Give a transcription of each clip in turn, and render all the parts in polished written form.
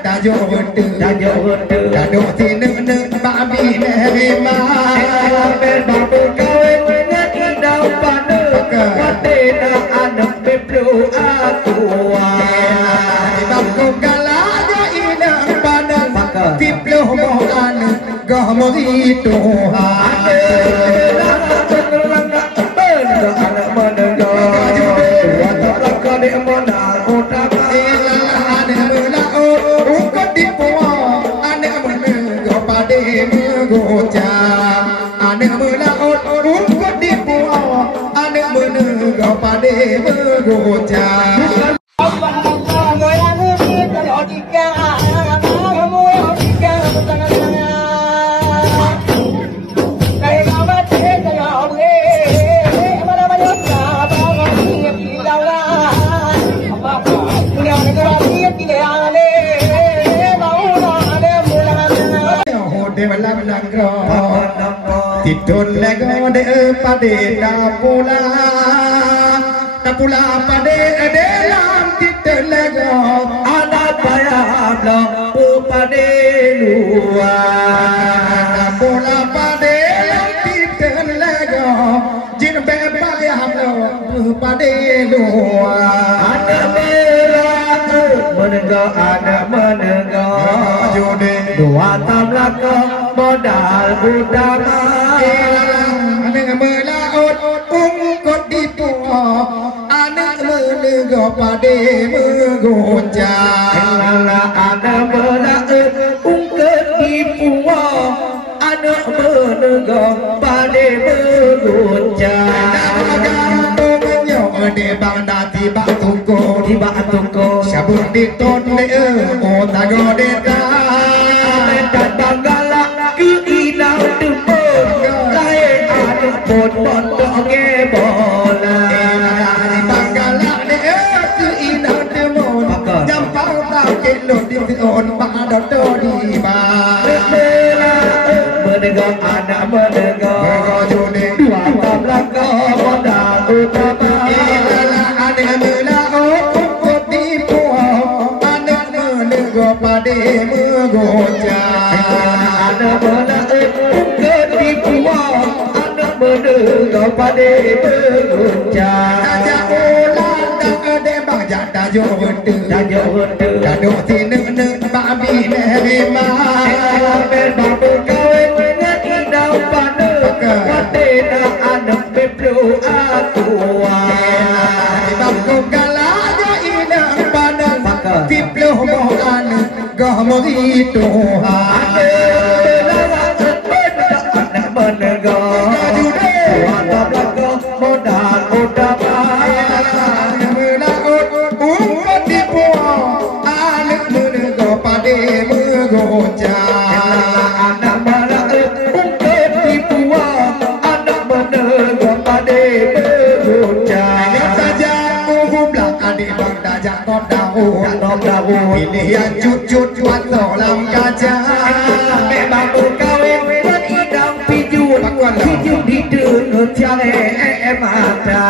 tajuk gaduh tinuk babi nerima babu kawin dengan idau pada watena anak beblu atua babu galaga inang pada beblu mohan gomo itu anak menengah watak laka di monal utama anak melaut ukut di puang anak menengah pada menggocang anak melaut ukut di puang anak menengah pada menggocang Tidun lego de pade tapula pade dalam tidun lego anak bayam lo pade luar tapula pade tidun lego jin bayam lo pade luar anak merah menengah jode dua tamlaka modal utama anak melaut ungkot di puang anak menegak pada mengoncang anak melaut ungkot di puang anak menegak pada mengoncang de bang dati bak tuko sabun di ton de otago de ta dan bangala ke inau demo lain ada pon doge bola bangala de ke inau demo jampang tak kelo di on pada do di ba menegak anak menegak jode dua belaka modal utama pada menggocang anak melaut ketipuan anak menegak pada menggocang tajak ulang tak ada bang tajuk gaduh tinuk babi nerima babu kawin dengan idau pada watena anak beblu atua babu galaga inang pada beblu mohan gomo itu anak menegak watak laka modal utama melaut ungkot di puang anak menegak pada menggocang anak melaut ungkot di puang anak menegak pada menggocang saja belak adik bang dajak top daun pilihan cucut cuat dalam kaca memang kawin dengan idam pijun di dengar cale mata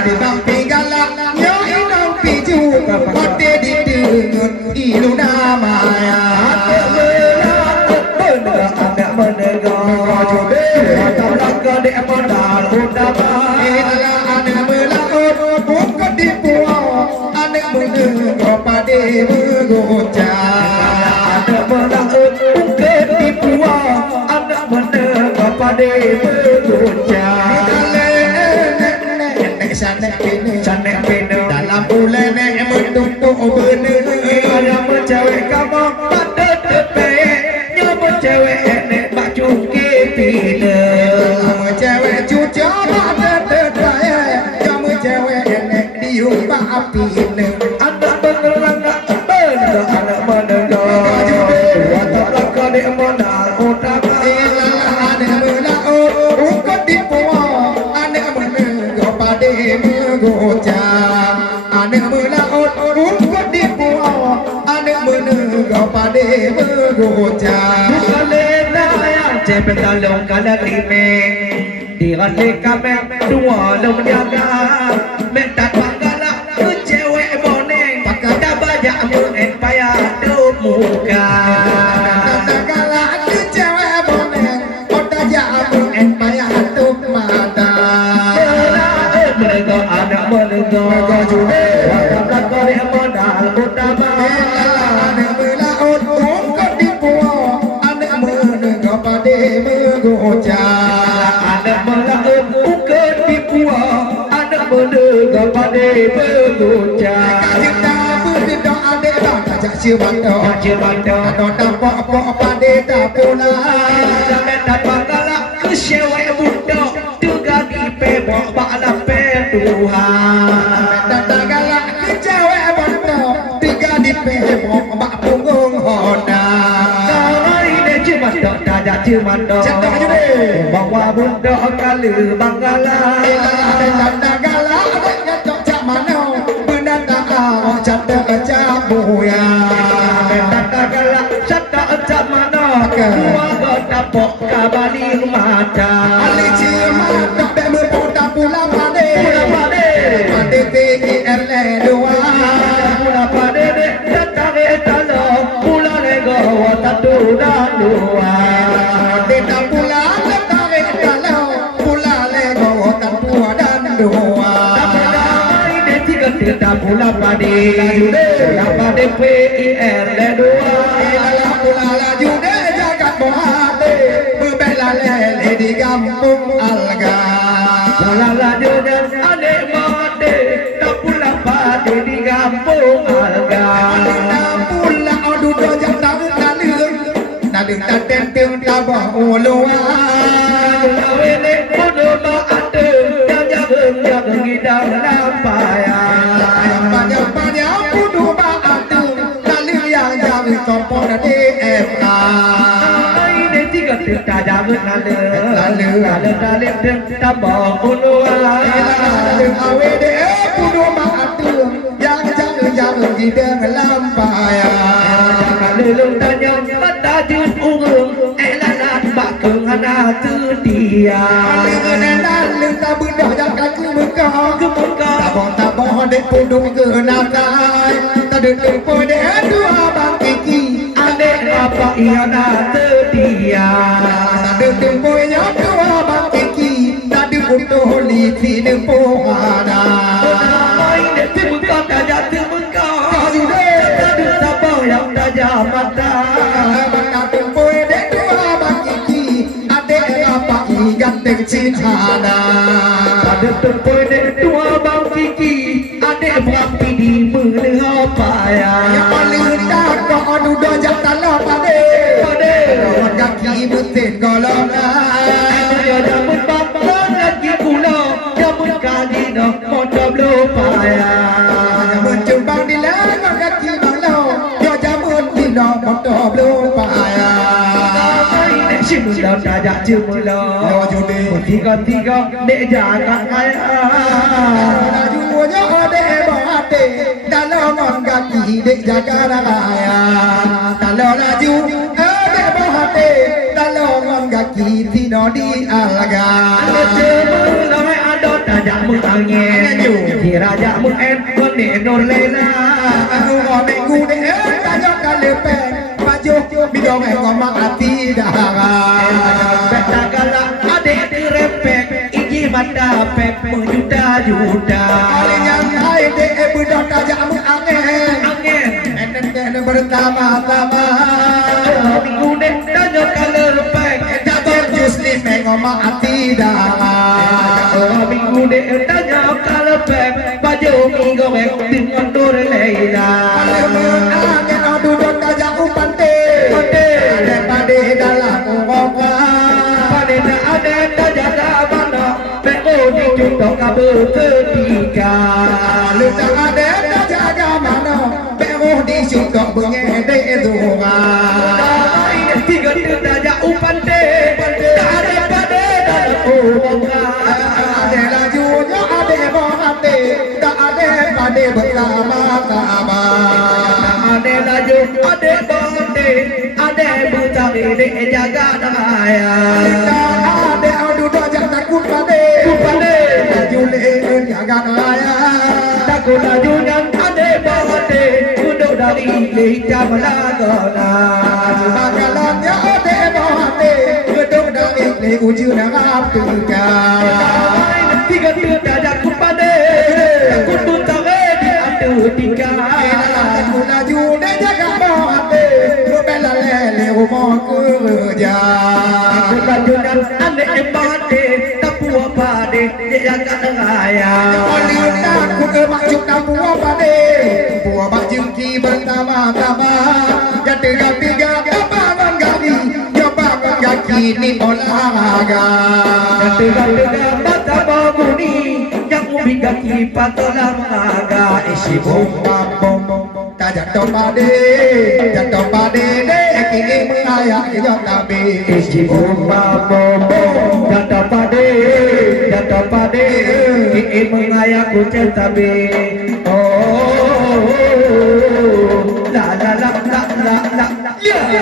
adik bang pigalak nyo idam pijun kote di dengar ilu namanya anak menegak watak laka di modal utama anak melaut ungkot di puang anak menegak pada menggocang anak melaut ungkot di puang anak menegak pada menggocang sanek pene dalam bulan mentumpuk bener yang mencewek kamu pada tepe nyamuk cewek nek bak cuki pina cewek cucu pada tepe kamu cewek nek dium bak api anak menengah anak menengah watak laka di modal utama anak melaut ungkot di puang anak menegak pada menggocang anak melaut ungkot di puang anak menegak pada menggocang cepet tolong kada time dirasik kami dua lo menjaga minta panggalah cewek boneng pakai dah banyak mu payah do dia modal utama. Anak melaut kongkot di puau, anak menegak pada mengocak. Anak melaut kongkot di puau, anak menegak pada mengocak. Kita berdua adik bang ajak cimando, Cimando, ada tapak pada tapula. jangan dapat galak kesewek budak, juga di pebok balap peduhan. Tanda galak kecewek bondo, tiga di pebok mak punggung Honda. Kalau ini cimando, tajak cimando. Cakap je deh. Bawa budak kali banggalan. Tanda galak adik ngatok cak mano, benar tak awak canda cak buya. Tanda galak cata acak mana, keluarga tapok kabali mata. Ali cimando be memputa pula pade, Pula pade, pade TIL dua. pula pade dek datang etalo, pula nego watatu dan dua. Deta pula letare kalau pula lego tan pua dan dua. Ini tiga kita pula pade, pula pade PIR dua. Ilala pula laju de jagat bohate, berbela lele di kampung Alga. Pula laju dan ade made, tak pula pade di kampung Alga. Pula adu dojak tarik talung, talung tak tenteng tak bawa luar. Awele podo ma ade, jaga ngidam nampaya. Banyak kudu baatu, talung yang jauh kompor di FA. Ini tiga kita jangan lalu tak bawa uluan. Talung awe de kudu baatu, yang jauh kita ngelampaya. Lalu tanya mata jut urung, elalat bakung anak setia. Talung tak benda jangan kemukau. Kemuka Tabung dek pudung ke nakai, taduk pun dek dua bang kiki. adek apa ia nak setia. Taduk pun yang dua bang kiki, taduk pun liti dek pohana. Ini semuka tajak semuka. Tadu sabau yang tajak mata. Taduk pun dek dua bang kiki, adek apa ikan dek cihana. Ada tempoi dek dua bang kiki, adek berapi di menengah payah. Yang paling tak kau adu dojak talah pade. Pade, Rawat kaki betin golongan. dia jamun bapang lagi kula, jamun kali nak motor belum payah. Mencumbang di langit kaki malau, yo jamun di nok motor belum payah. Simulau tajak simulau, tiga dek jangan ayah. Lajunya ode bohate, dalongan kaki dek jaga raya. Kalau laju ode bohate, dalongan kaki tino di alga. Ada simulau ada tajak mengangin, raja mungen menenor lela. Aku minggu dek tajak kalepen, maju bidong ngomong hati dahara. Beta galak adek direpek, iji mata pep menjuta-juta. Yang hai dek budak tajak mengangin. Angin, Enen bertama-tama. minggu dek tanya kalau repek. Jatuh jus ni mengomong hati dahara. Minggu dek tanya kalau repek, baju minggu mek dengan dur leila. Angin adu dok tajak upante. Pade dalam ngoka. Pada tak ada tajak mana, beko dijutok kabel ketiga. Lu tak ada jaga mana. Beruh di syukok bengede dua. Ini tiga tajak upante, tak ada pada dalam uangnya. Ada lajunya ada bohate. Tak ada pade bersama-sama. Ada laju, ada bante, ada butang ini jaga daya. Ada adu dojak takut pade. Pade, Laju le jaga raya. takut laju yang ada bante, duduk dari hitam lagona. Bakalannya ada bohate. Gedung dari le ujung narap tuka. Tiga tajak kupade, takut butang ini ada tiga. tiga. Aku laju dan jaga hati, bela lele rumah kerja. Aku laju dan anek bade, tapua bade, dia jaga raya. Aku ke majuk tapua bade, buah baju ki bersama-sama. Tiga bangun gadi, bangun kaki ni olahraga. Tiga bata babuni, yang ubi kaki patola mengaga. Isi bom, jatuh pade, kini mengayak jatuh tabi. Isi bom, jatuh pade, kini mengayak kucing tabi. La la la la la la la.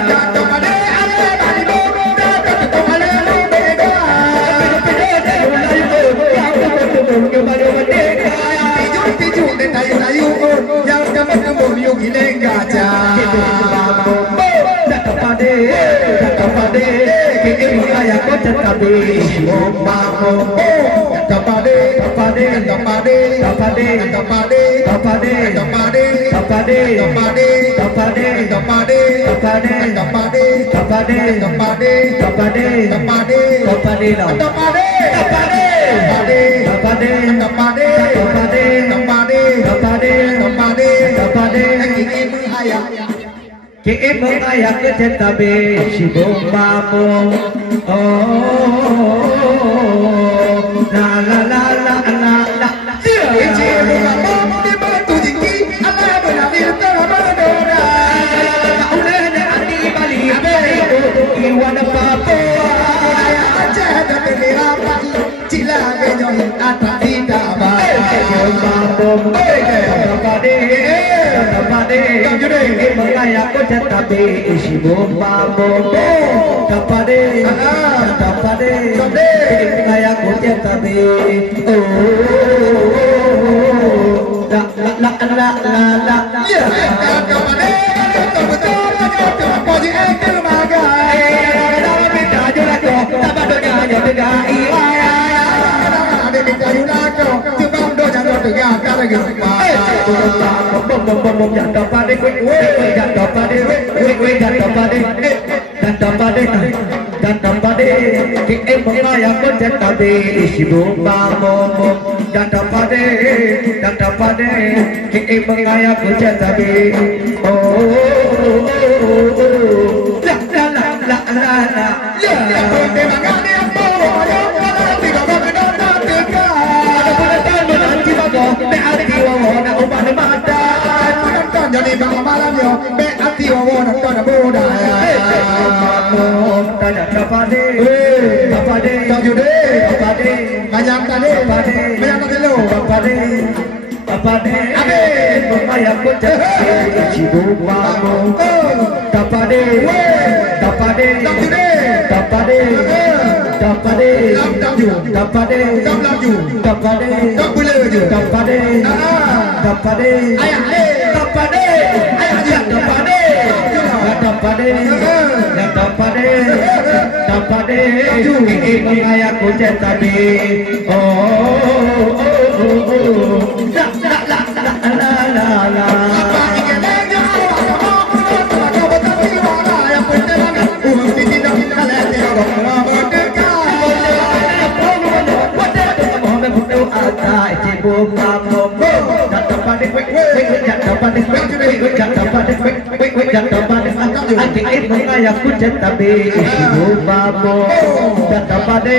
Jatuh pade, yang kamu yuk ileng gajah. Jatuh pade, kini mengayak kucing tabi. Ke mengayak ke tabe si bombamu. La la la la la la. Mengayak ko jatabe isi bombamu. Tapade, mengayak ko jatabe. La la la la la. Jadi bang malam yo, be hati wawan kau nak budaya. Tanya tapade, Banyak tadi lo. Tapade, mengayak ko jatabe isi bombamu. Tapade, mengayak ko jatabe. Mengayak ko jatabe isi bombamu. Tapade.